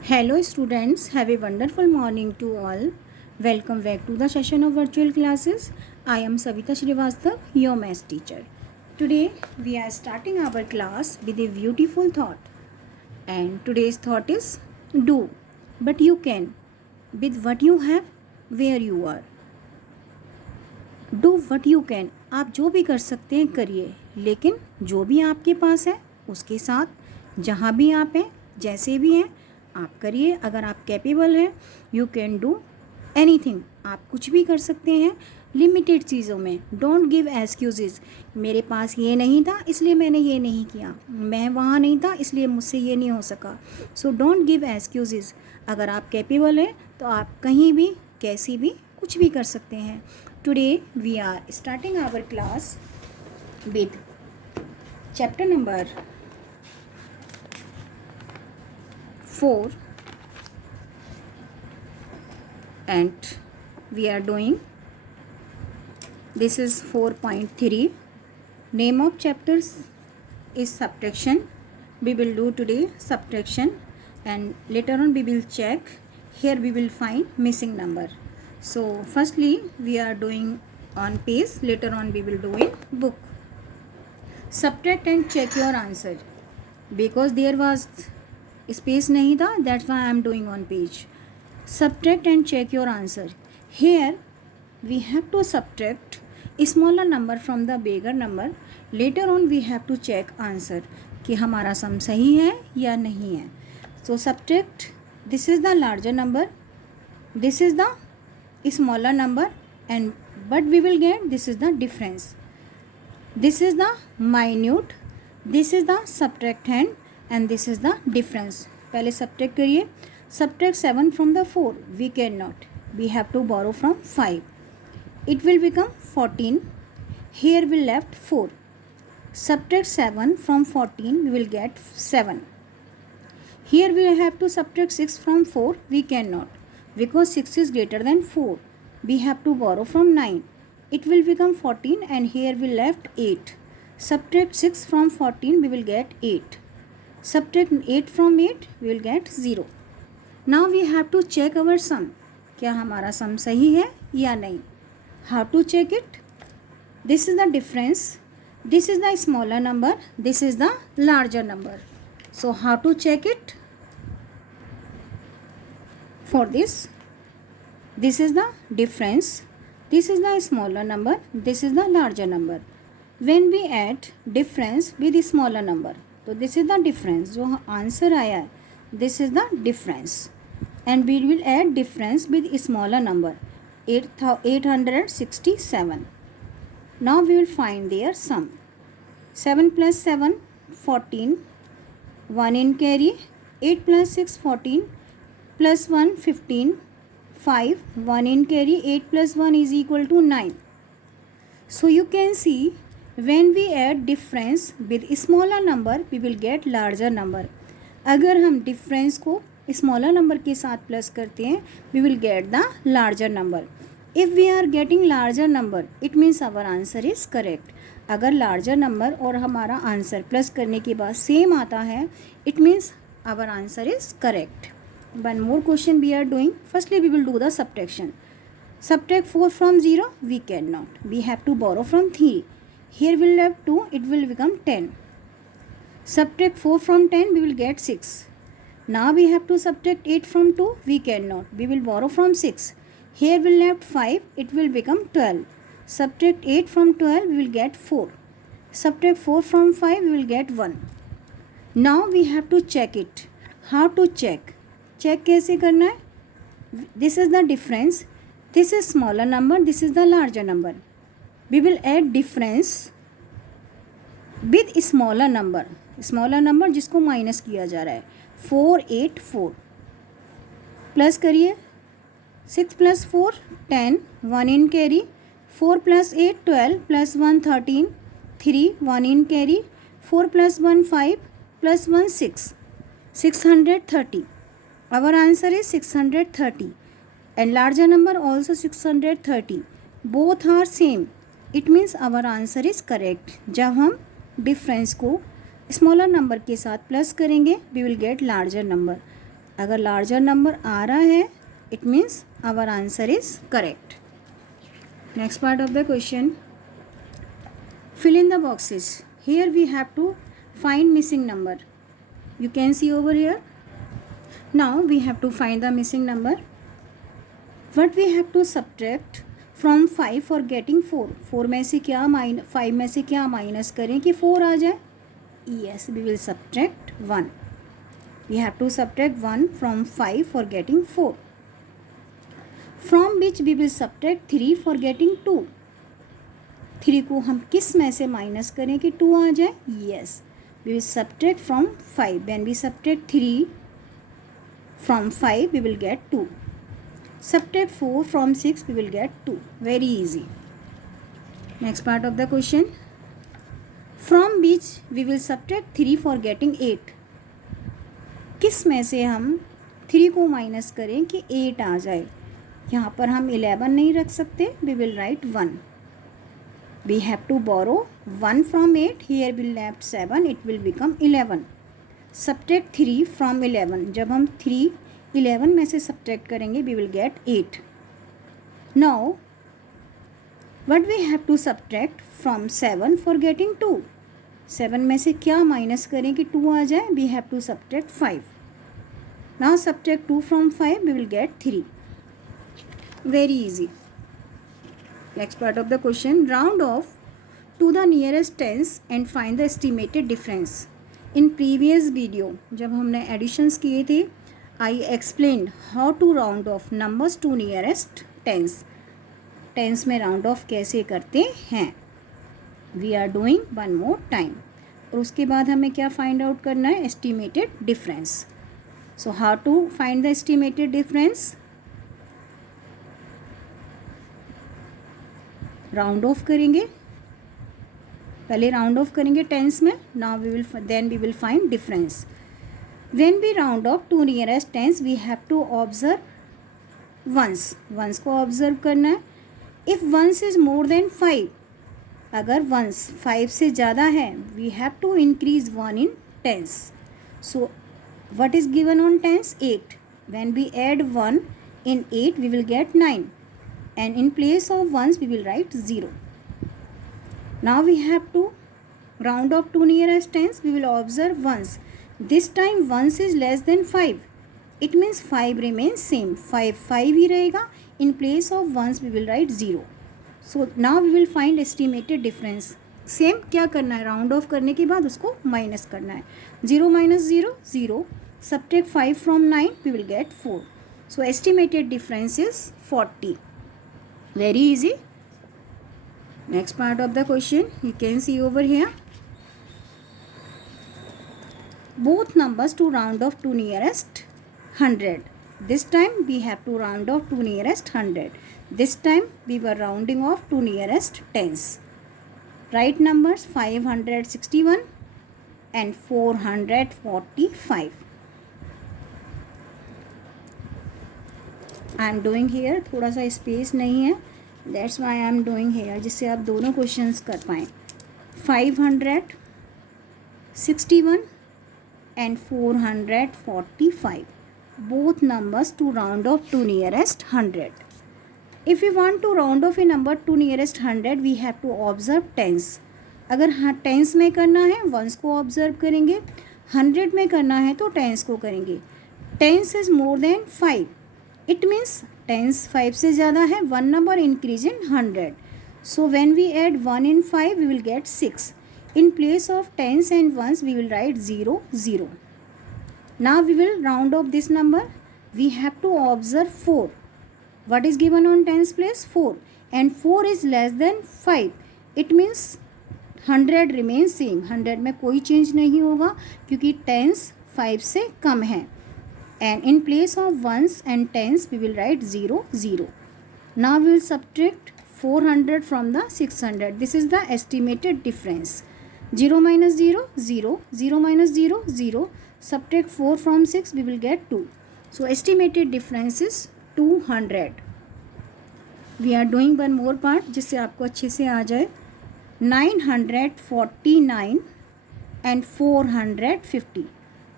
Hello students, have a wonderful morning to all. Welcome back to the session of virtual classes. I am Savita Srivastav, your math teacher. Today we are starting our class with a beautiful thought. And today's thought is do, but you can with what you have where you are. Do what you can, आप जो भी कर सकते हैं करिए, लेकिन जो भी आपके पास है उसके साथ जहाँ भी आप हैं जैसे भी हैं आप करिए. अगर आप कैपेबल हैं यू कैन डू एनीथिंग, आप कुछ भी कर सकते हैं लिमिटेड चीज़ों में. डोंट गिव एक्सक्यूजेज, मेरे पास ये नहीं था इसलिए मैंने ये नहीं किया, मैं वहाँ नहीं था इसलिए मुझसे ये नहीं हो सका. So don't give excuses. अगर आप कैपेबल हैं तो आप कहीं भी कैसी भी कुछ भी कर सकते हैं. Today we are starting our class with chapter number 4 and we are doing this is 4.3. Name of chapters is subtraction. We will do today subtraction and later on we will check. Here we will find missing number. So firstly we are doing on page, later on we will do in book. Subtract and check your answer. Because there was space nahi tha, that's why I am doing on page. Subtract and check your answer. Here we have to subtract a smaller number from the bigger number. Later on we have to check answer कि हमारा सम सही है या नहीं है. So subtract, this is the larger number, this is the smaller number, and but we will get this is the difference, this is the minute, this is the subtractand and this is the difference. पहले subtract करिए. Subtract 7 from the 4, we cannot, we have to borrow from 5, it will become 14. Here we left 4. Subtract 7 from 14, we will get 7. Here we have to subtract 6 from 4, we cannot, because 6 is greater than 4. We have to borrow from 9. It will become 14 and here we left 8. Subtract 6 from 14, we will get 8. Subtract 8 from 8, we will get 0. Now we have to check our sum. क्या हमारा sum सही है या नहीं? How to check it? This is the difference. This is the smaller number. This is the larger number. So how to check it? For this is the difference, this is the smaller number, this is the larger number. When we add difference with the smaller number, तो this is the difference, जो answer आया है this is the difference, and we will add difference with smaller number 867. Now we will find their sum. 7 plus 7 14, 1 in carry. 8 plus 6 14, plus 1 15, 5, 1 in carry. 8 plus 1 is equal to 9. So you can see when we add difference with smaller number we will get larger number. अगर हम difference को smaller number के साथ plus करते हैं we will get the larger number. If we are getting larger number it means our answer is correct. अगर larger number और हमारा answer plus करने के बाद same आता है it means our answer is correct. One more question we are doing. Firstly we will do the subtraction. Subtract 4 from 0, we cannot, we have to borrow from 3. Here we will have 2, it will become 10. Subtract 4 from 10, we will get 6. Now we have to subtract 8 from 2, we cannot, we will borrow from 6. Here we will have 5, it will become 12. Subtract 8 from 12, we will get 4. Subtract 4 from 5, we will get 1. Now we have to check it. How to check? Check कैसे करना है? This is the difference. This is smaller number. This is the larger number. We will add difference with smaller number. Smaller number जिसको minus किया जा रहा है. 484. Plus करिए. 6 plus 4 10. 1 in carry. 4 plus 8 12 plus 1 13. 3 1 in carry. 4 plus 1 5 plus 1 6. 630. Our answer is 630 and larger number also 630. Both are same. It means our answer is correct. जब हम difference को smaller number के साथ प्लस करेंगे we will get larger number. अगर larger number आ रहा है it means our answer is correct. Next part of the question, fill in the boxes. Here we have to find missing number. You can see over here. Now we have to find the missing number. What we have to subtract from 5 for getting 4. 4 में से क्या 5 में से क्या minus करें कि 4 आ जाए? Yes, we will subtract 1. We have to subtract 1 from 5 for getting 4. From which we will subtract 3 for getting 2. 3 को हम किस में से माइनस करें कि 2 आ जाए? Yes, we will subtract from 5. When we subtract 3 from 5 we will get 2. Subtract 4 from 6 we will get 2. Very easy. Next part of the question, from which we will subtract 3 for getting 8. किस में से हम 3 को minus करें कि 8 आ जाए? यहाँ पर हम 11 नहीं रख सकते. We will write 1. We have to borrow 1 from 8. Here we left 7. It will become 11. Subtract 3 from 11. जब हम 3 11 में से subtract करेंगे we will get 8. Now what we have to subtract from 7 for getting 2. 7 में से क्या माइनस करें कि 2 आ जाए? We have to subtract 5. Now subtract 2 from 5 we will get 3. Very easy. Next part of the question, round off to the nearest tens and find the estimated difference. In previous video जब हमने additions किए थे I explained how to round off numbers to nearest tens. Tens में round off कैसे करते हैं? We are doing one more time. और उसके बाद हमें क्या find out करना है? Estimated difference. So how to find the estimated difference? Round of करेंगे, पहले राउंड ऑफ करेंगे टेंस में. Now we will find difference. When we round of to nearest tense we have to observe once को observe करना है. If once is more than 5, अगर once 5 से ज़्यादा है we have to increase 1 in tense. So what is given on tense? 8. When we add 1 in 8 we will get 9. And in place of ones we will write 0. Now we have to round up to nearest tens. We will observe ones. This time ones is less than 5. It means 5 remains same. 5 ही रहेगा. In place of ones we will write 0. So now we will find estimated difference. Same क्या करना है? Round of करने के बाद उसको minus करना है. 0 minus 0 0. Subtract 5 from 9 we will get 4. So estimated difference is 40. Very easy. Next part of the question you can see over here. Both numbers to round off to nearest 100. This time we have to round off to nearest 100. This time we were rounding off to nearest tens. Right numbers 561 and 445. I am doing here, थोड़ा सा space नहीं है, that's why I am doing here, जिससे आप दोनों questions कर पाएँ. 561 and 445, both numbers to round off to nearest 100. If we want to round off a number to nearest 100 we have to observe tens. अगर हाँ tense में करना है वंस को ऑब्जर्व करेंगे, 100 में करना है तो टेंस को करेंगे. Tense is more than 5. It means tense 5 से ज़्यादा है. One number increase in 100. So when we add 1 in 5 we will get 6. In place of tense and once we will write 0 0. Now we will round of this number. We have to observe 4. what is given on tens place? 4. and 4 is less than 5. it means 100 remains same. 100 में कोई change नहीं होगा क्योंकि tense 5 से कम है. and in place of ones and tens we will write 0 0. now we will subtract 400 from the 600. this is the estimated difference. 0 minus 0 0. 0 minus 0 0. subtract 4 from 6 we will get 2. so estimated difference is 200. we are doing one more part जिससे आपको अच्छे से आ जाए. 949 and 450.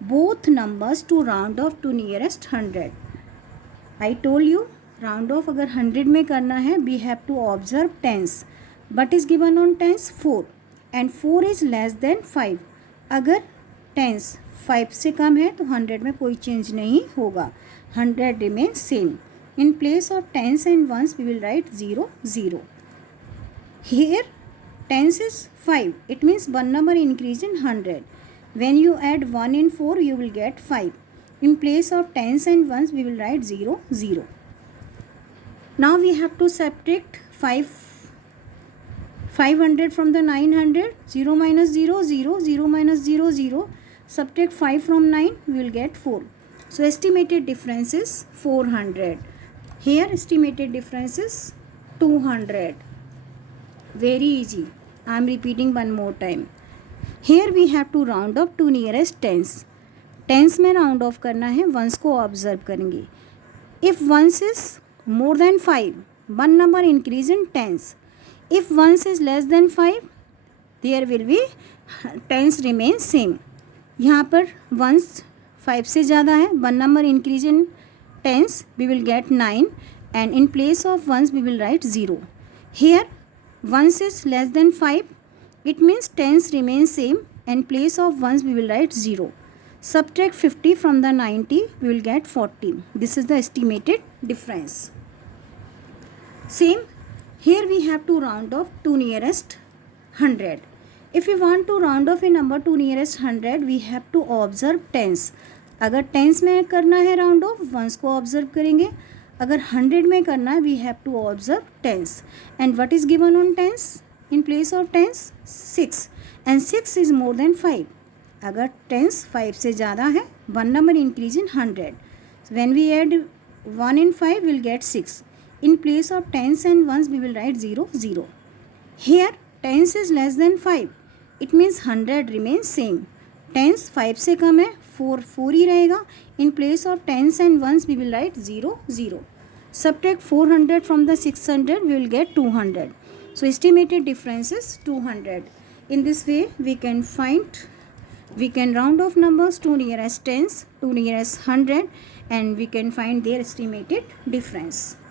both numbers to round off to nearest 100. I told you round off अगर 100 में करना है we have to observe tens. But is given on tens 4 and 4 is less than 5. अगर tens 5 से कम है तो 100 में कोई चेंज नहीं होगा. 100 remains same. In place of tens and ones we will write 0 0. Here tens is 5. It means one number increase in 100. When you add 1 in 4 you will get 5. In place of tens and ones we will write 0 0. Now we have to subtract 500 from the 900. 0 minus 0 0, 0 minus 0 0. Subtract 5 from 9 we will get 4. So estimated difference is 400. Here estimated difference is 200. Very easy. I am repeating one more time. Here we have to round up to nearest tens. Tense में round of करना है. Once को observe करेंगे. If once is more than 5 one number increase in tense. If once is less than 5 there will be tense remain same. यहाँ पर once 5 से ज़्यादा है. One number increase in tense we will get 9 and in place of once we will write 0. Here once is less than 5 it means tens remain same and place of ones we will write 0. Subtract 50 from the 90 we will get 40. This is the estimated difference. Same here we have to round off to nearest 100. If we want to round off a number to nearest 100 we have to observe tens. अगर tense में करना है round of once को observe करेंगे. अगर 100 में करना है we have to observe tense. And what is given on tense? In place of tens 6 and 6 is more than 5. अगर tens 5 से ज़्यादा है one number increase in 100. So when we add 1 in 5 we will get 6. In place of tens and ones we will write 0 0. Here tens is less than 5. It means 100 remains same. Tens 5 से कम है 4 ही रहेगा. In place of tens and ones we will write 0 0. Subtract 400 from the 600 we will get 200. So estimated difference is 200. In this way we can round off numbers to nearest tens to nearest 100 and we can find their estimated difference.